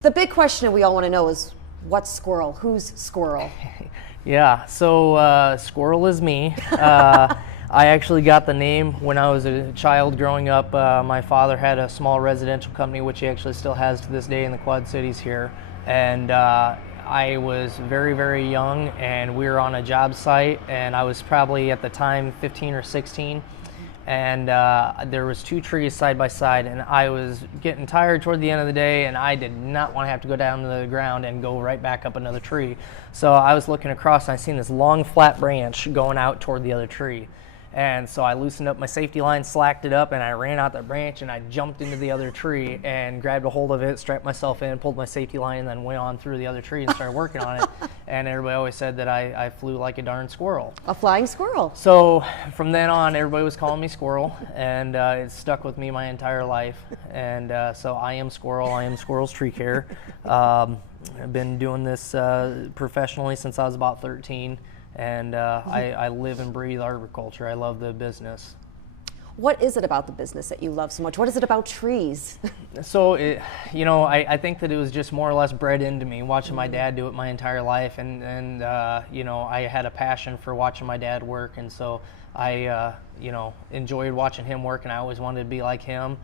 The big question we all want to know is, what's Squirrel? Who's Squirrel? Yeah, so Squirrel is me. I actually got the name when I was a child growing up. My father had a small residential company, which he actually still has to this day in the Quad Cities here. And I was very, very young, and we were on a job site, and I was probably at the time 15 or 16. And there was two trees side by side, and I was getting tired toward the end of the day, and I did not want to have to go down to the ground and go right back up another tree. So I was looking across, and I seen this long flat branch going out toward the other tree. And so I loosened up my safety line, slacked it up, and I ran out that branch, and I jumped into the other tree and grabbed a hold of it, strapped myself in, pulled my safety line, and then went on through the other tree and started working on it. And everybody always said that I flew like a darn squirrel. A flying squirrel. So from then on, everybody was calling me Squirrel, and it stuck with me my entire life. And so I am Squirrel. I am Squirrel's Tree Care. I've been doing this professionally since I was about 13. And I live and breathe arboriculture. I love the business. What is it about the business that you love so much? What is it about trees? So, I think that it was just more or less bred into me, watching my dad do it my entire life. And I had a passion for watching my dad work. And so I, enjoyed watching him work, and I always wanted to be like him.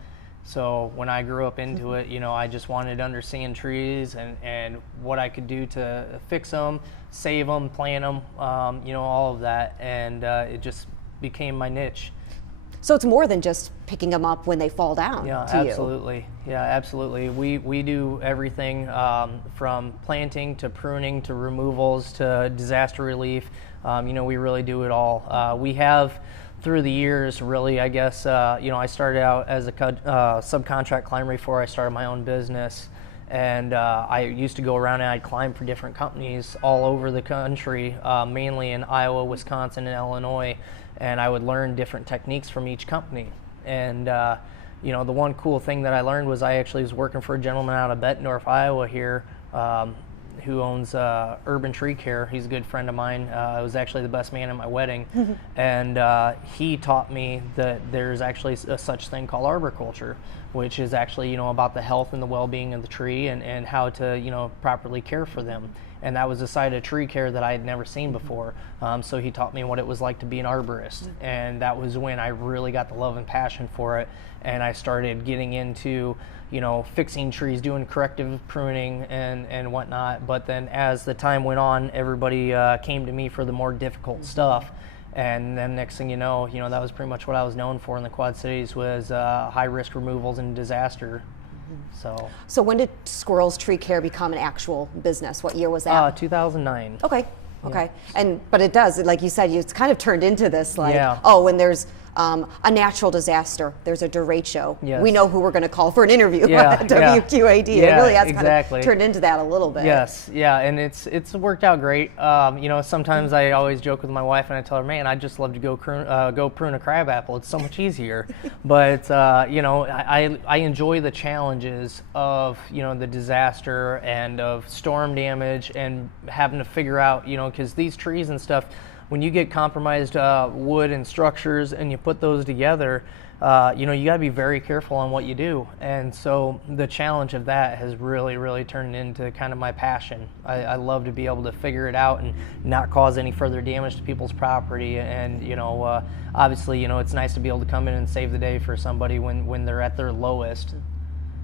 So when I grew up into it, I just wanted to understand trees and what I could do to fix them, save them, plant them, all of that. And it just became my niche. So it's more than just picking them up when they fall down. Yeah, to absolutely. You. Yeah, absolutely. We do everything from planting to pruning to removals to disaster relief. We really do it all. We have, through the years, really, I guess, I started out as a subcontract climber before I started my own business. And I used to go around and I'd climb for different companies all over the country, mainly in Iowa, Wisconsin, and Illinois. And I would learn different techniques from each company. And, the one cool thing that I learned was I actually was working for a gentleman out of Bettendorf, Iowa here, who owns Urban Tree Care. He's a good friend of mine. I was actually the best man at my wedding. And he taught me that there's actually a such thing called arboriculture, which is actually, about the health and the well-being of the tree and how to, properly care for them. And that was a side of tree care that I had never seen before. So he taught me what it was like to be an arborist. And that was when I really got the love and passion for it. And I started getting into, fixing trees, doing corrective pruning and whatnot. But then as the time went on, everybody came to me for the more difficult stuff. And then next thing you know, that was pretty much what I was known for in the Quad Cities was high-risk removals and disaster. So when did Squirrel's Tree Care become an actual business? What year was that? 2009. Okay. But it does, like you said, it's kind of turned into this, Yeah. when there's a natural disaster, there's a derecho. Yes. We know who we're going to call for an interview Yeah, at WQAD. It really has exactly. kind of turned into that a little bit. Yes, yeah, and it's worked out great. Sometimes I always joke with my wife and I tell her, man, I'd just love to go prune a crabapple. It's so much easier. But I enjoy the challenges of the disaster and of storm damage and having to figure out because these trees and stuff, when you get compromised wood and structures and you put those together, you got to be very careful on what you do. And so the challenge of that has really, really turned into kind of my passion. I love to be able to figure it out and not cause any further damage to people's property. And, obviously, it's nice to be able to come in and save the day for somebody when they're at their lowest.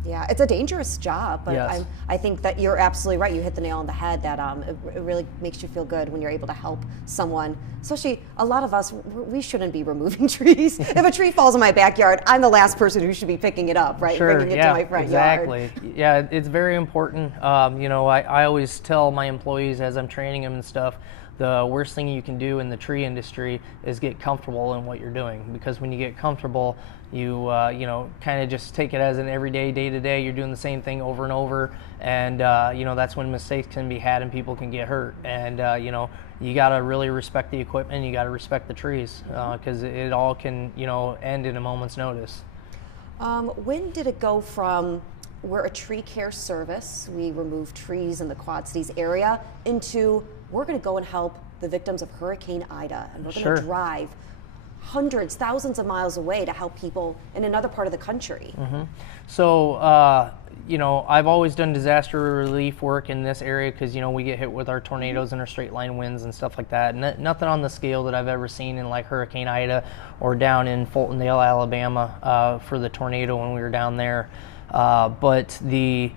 Yeah, it's a dangerous job, but Yes. I think that you're absolutely right. You hit the nail on the head that it really makes you feel good when you're able to help someone. Especially a lot of us, we shouldn't be removing trees. If a tree falls in my backyard, I'm the last person who should be picking it up, right? Sure, Bringing it to my front exactly. yard. Yeah, it's very important. I always tell my employees as I'm training them and stuff, the worst thing you can do in the tree industry is get comfortable in what you're doing, because when you get comfortable, you kind of just take it as an everyday, day-to-day. You're doing the same thing over and over, and that's when mistakes can be had and people can get hurt. And you got to really respect the equipment. You got to respect the trees, because it all can end in a moment's notice. When did it go from we're a tree care service, we remove trees in the Quad Cities area, into we're going to go and help the victims of Hurricane Ida, and we're going to drive hundreds, thousands of miles away to help people in another part of the country? So I've always done disaster relief work in this area because, we get hit with our tornadoes and our straight line winds and stuff like that. Nothing on the scale that I've ever seen in like Hurricane Ida or down in Fultondale, Alabama, for the tornado when we were down there. But the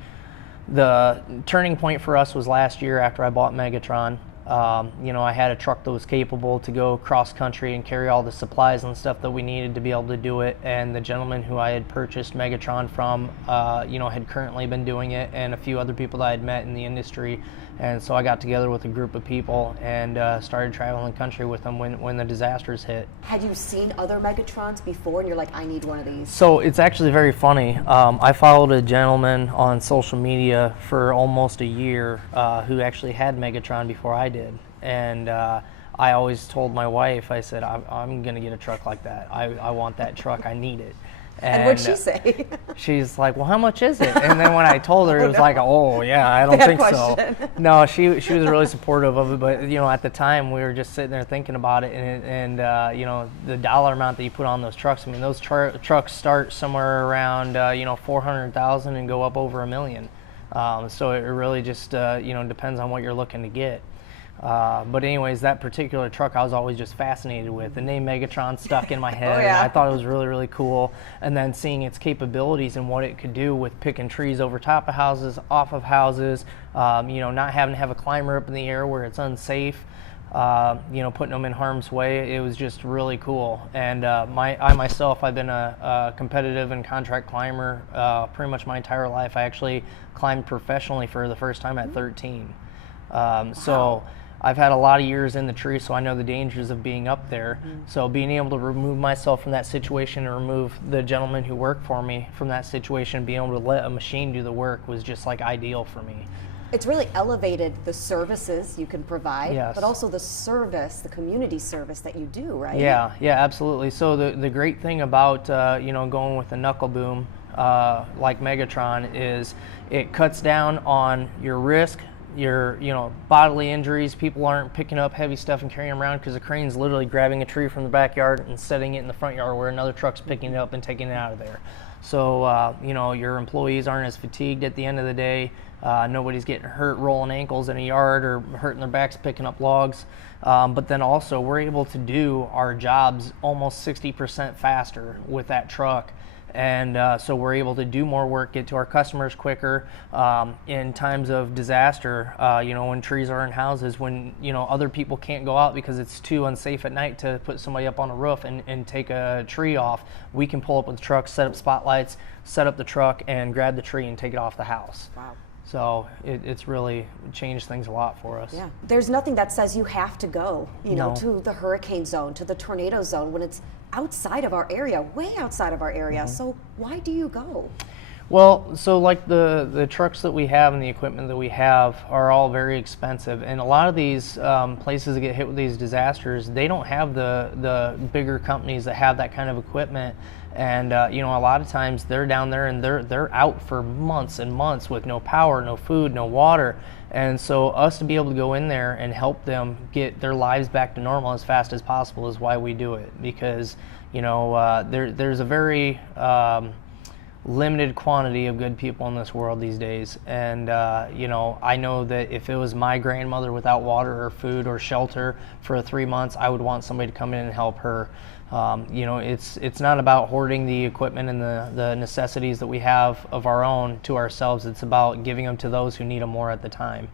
turning point for us was last year after I bought Megatron. I had a truck that was capable to go cross country and carry all the supplies and stuff that we needed to be able to do it. And the gentleman who I had purchased Megatron from, had currently been doing it, and a few other people that I had met in the industry. And so I got together with a group of people and started traveling the country with them when the disasters hit. Had you seen other Megatrons before and you're like, I need one of these? So it's actually very funny. I followed a gentleman on social media for almost a year who actually had Megatron before I did. And I always told my wife, I said, I'm going to get a truck like that. I want that truck. I need it. And what'd she say? She's like, well, how much is it? And then when I told her, it was like, oh, yeah, I don't think so. No, she was really supportive of it. But, at the time, we were just sitting there thinking about it. And the dollar amount that you put on those trucks, I mean, those trucks start somewhere around, 400,000 and go up over $1 million. So it really just, depends on what you're looking to get. But anyways, that particular truck I was always just fascinated with. The name Megatron stuck in my head. Oh, yeah. And I thought it was really, really cool. And then seeing its capabilities and what it could do with picking trees over top of houses, off of houses, not having to have a climber up in the air where it's unsafe, putting them in harm's way. It was just really cool. And I myself, I've been a competitive and contract climber pretty much my entire life. I actually climbed professionally for the first time at 13. So I've had a lot of years in the tree, so I know the dangers of being up there. So being able to remove myself from that situation and remove the gentleman who worked for me from that situation, being able to let a machine do the work was just like ideal for me. It's really elevated the services you can provide, Yes. but also the service, the community service that you do, right? Yeah, absolutely. So the great thing about, going with a knuckle boom like Megatron is it cuts down on your risk, your bodily injuries. People aren't picking up heavy stuff and carrying them around because the crane's literally grabbing a tree from the backyard and setting it in the front yard where another truck's picking it up and taking it out of there. So your employees aren't as fatigued at the end of the day. Nobody's getting hurt rolling ankles in a yard or hurting their backs picking up logs. But then also we're able to do our jobs almost 60% faster with that truck. And so we're able to do more work, get to our customers quicker in times of disaster, when trees are in houses, when, other people can't go out because it's too unsafe at night to put somebody up on a roof and take a tree off. We can pull up with the truck, set up spotlights, set up the truck, and grab the tree and take it off the house. Wow. So it's really changed things a lot for us. Yeah. There's nothing that says you have to go, No. to the hurricane zone, to the tornado zone when it's outside of our area, way outside of our area. So why do you go? Well, so like the trucks that we have and the equipment that we have are all very expensive, and a lot of these places that get hit with these disasters, they don't have the bigger companies that have that kind of equipment. And a lot of times they're down there and they're out for months and months with no power, no food, no water. And so us to be able to go in there and help them get their lives back to normal as fast as possible is why we do it. Because there's a very limited quantity of good people in this world these days. And I know that if it was my grandmother without water or food or shelter for 3 months, I would want somebody to come in and help her. It's not about hoarding the equipment and the necessities that we have of our own to ourselves. It's about giving them to those who need them more at the time.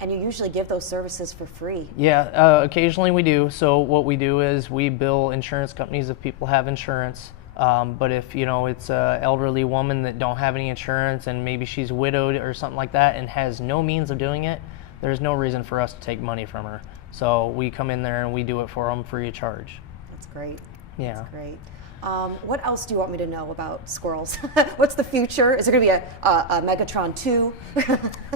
And you usually give those services for free. Yeah, occasionally we do. So what we do is we bill insurance companies if people have insurance. But if it's an elderly woman that don't have any insurance and maybe she's widowed or something like that and has no means of doing it, there's no reason for us to take money from her. So we come in there and we do it for them free of charge. That's great. Yeah. That's great. What else do you want me to know about squirrels? What's the future? Is there going to be a Megatron 2?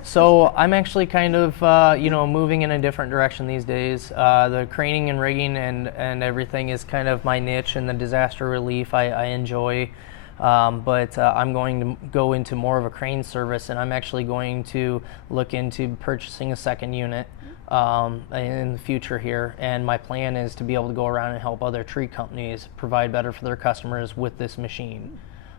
So I'm actually kind of, moving in a different direction these days. The craning and rigging and everything is kind of my niche, and the disaster relief I enjoy. But I'm going to go into more of a crane service, and I'm actually going to look into purchasing a second unit in the future here. And my plan is to be able to go around and help other tree companies provide better for their customers with this machine.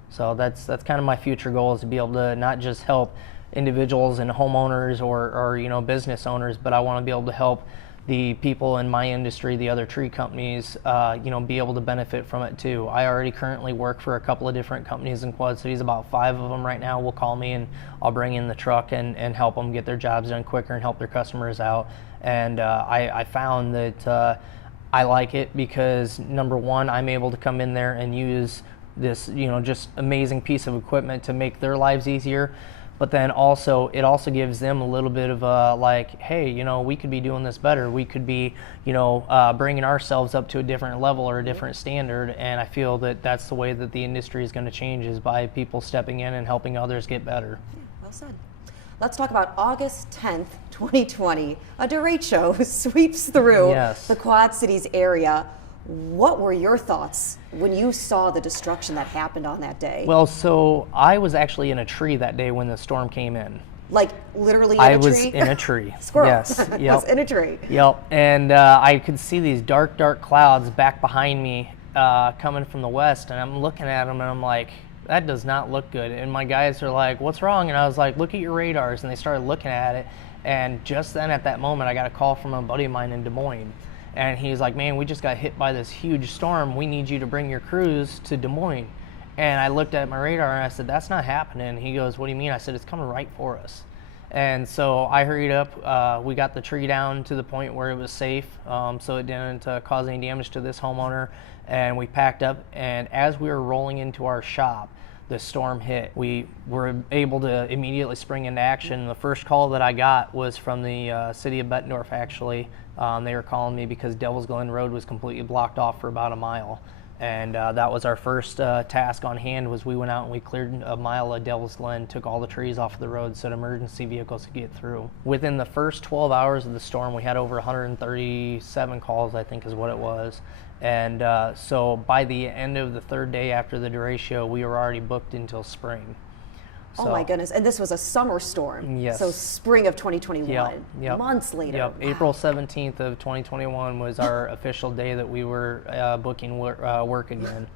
So that's kind of my future goal, is to be able to not just help individuals and homeowners or business owners, but I want to be able to help the people in my industry, the other tree companies, be able to benefit from it too. I already currently work for a couple of different companies in Quad Cities. About 5 of them right now will call me, and I'll bring in the truck and help them get their jobs done quicker and help their customers out. And I found that I like it because, number one, I'm able to come in there and use this, just amazing piece of equipment to make their lives easier. But then also, it also gives them a little bit of hey, we could be doing this better. We could be, bringing ourselves up to a different level or a different standard. And I feel that that's the way that the industry is going to change, is by people stepping in and helping others get better. Yeah, well said. Let's talk about August 10th, 2020. A derecho sweeps through the Quad Cities area. What were your thoughts when you saw the destruction that happened on that day? Well, so I was actually in a tree that day when the storm came in. Like literally in a tree? I was in a tree. Squirrel. Yes. Yep. Was in a tree. Yep. And I could see these dark clouds back behind me coming from the west, and I'm looking at them and I'm like, that does not look good. And my guys are like, what's wrong? And I was like, look at your radars. And they started looking at it. And just then at that moment, I got a call from a buddy of mine in Des Moines. And he's like, man, we just got hit by this huge storm. We need you to bring your crews to Des Moines. And I looked at my radar and I said, that's not happening. He goes, what do you mean? I said, it's coming right for us. And so I hurried up. We got the tree down to the point where it was safe, so it didn't cause any damage to this homeowner. And we packed up. And as we were rolling into our shop, the storm hit. We were able to immediately spring into action. The first call that I got was from the city of Bettendorf, actually. They were calling me because Devil's Glen Road was completely blocked off for about a mile. And that was our first task on hand. Was we went out and we cleared a mile of Devil's Glen, took all the trees off of the road so that emergency vehicles could get through. Within the first 12 hours of the storm, we had over 137 calls, I think is what it was. And so by the end of the third day after the derecho, we were already booked until spring. So, oh my goodness, and this was a summer storm. Yes. So spring of 2021, yep. Months later. Yep. Wow. April 17th of 2021 was our official day that we were booking work again.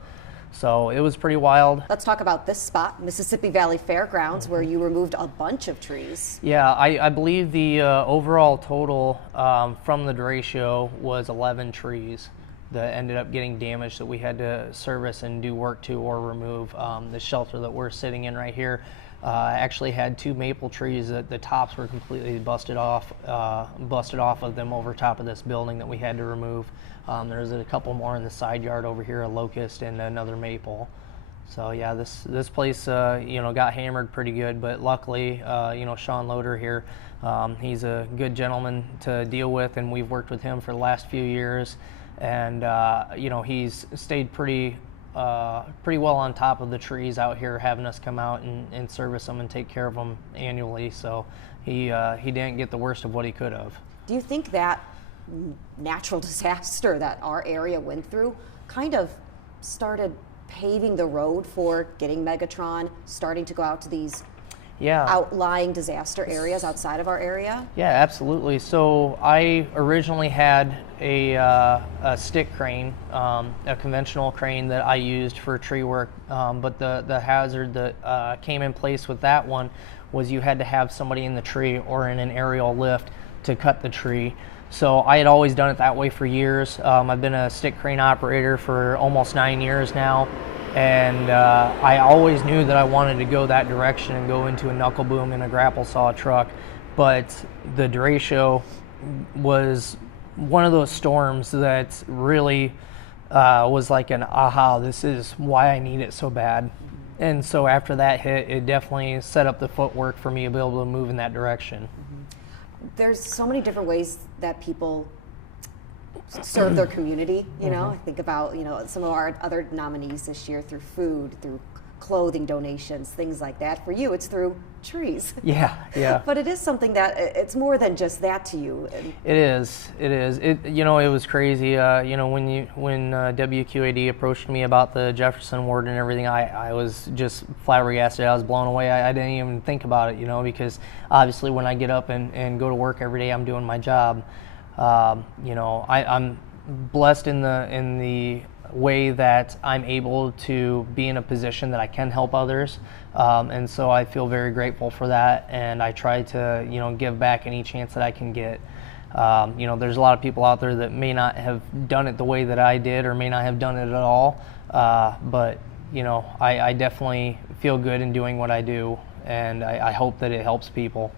So it was pretty wild. Let's talk about this spot, Mississippi Valley Fairgrounds, where you removed a bunch of trees. Yeah, I believe the overall total from the derecho was 11 trees that ended up getting damaged that we had to service and do work to or remove. The shelter that we're sitting in right here actually had 2 maple trees that the tops were completely busted off of them over top of this building that we had to remove. There's a couple more in the side yard over here, a locust and another maple. So yeah, this place got hammered pretty good, but luckily Sean Loader here, he's a good gentleman to deal with, and we've worked with him for the last few years. And he's stayed pretty well on top of the trees out here, having us come out and service them and take care of them annually. So he didn't get the worst of what he could have. Do you think that natural disaster that our area went through kind of started paving the road for getting Megatron starting to go out to these outlying disaster areas outside of our area? Yeah, absolutely. So I originally had a stick crane, a conventional crane that I used for tree work, but the hazard that came in place with that one was you had to have somebody in the tree or in an aerial lift to cut the tree. So I had always done it that way for years. I've been a stick crane operator for almost 9 years now. And I always knew that I wanted to go that direction and go into a knuckle boom in a grapple saw truck. But the derecho was one of those storms that really was like an aha, this is why I need it so bad. And so after that hit, it definitely set up the footwork for me to be able to move in that direction. There's so many different ways that people serve their community, I think about, some of our other nominees this year through food, through clothing donations, things like that. For you, it's through trees. Yeah. But it is something that, it's more than just that to you. It is. It was crazy. When WQAD approached me about the Jefferson Award and everything, I was just flabbergasted. I was blown away. I didn't even think about it, because obviously when I get up and go to work every day, I'm doing my job. I'm blessed in the way that I'm able to be in a position that I can help others. And so I feel very grateful for that, and I try to, give back any chance that I can get. There's a lot of people out there that may not have done it the way that I did, or may not have done it at all. But I definitely feel good in doing what I do, and I hope that it helps people.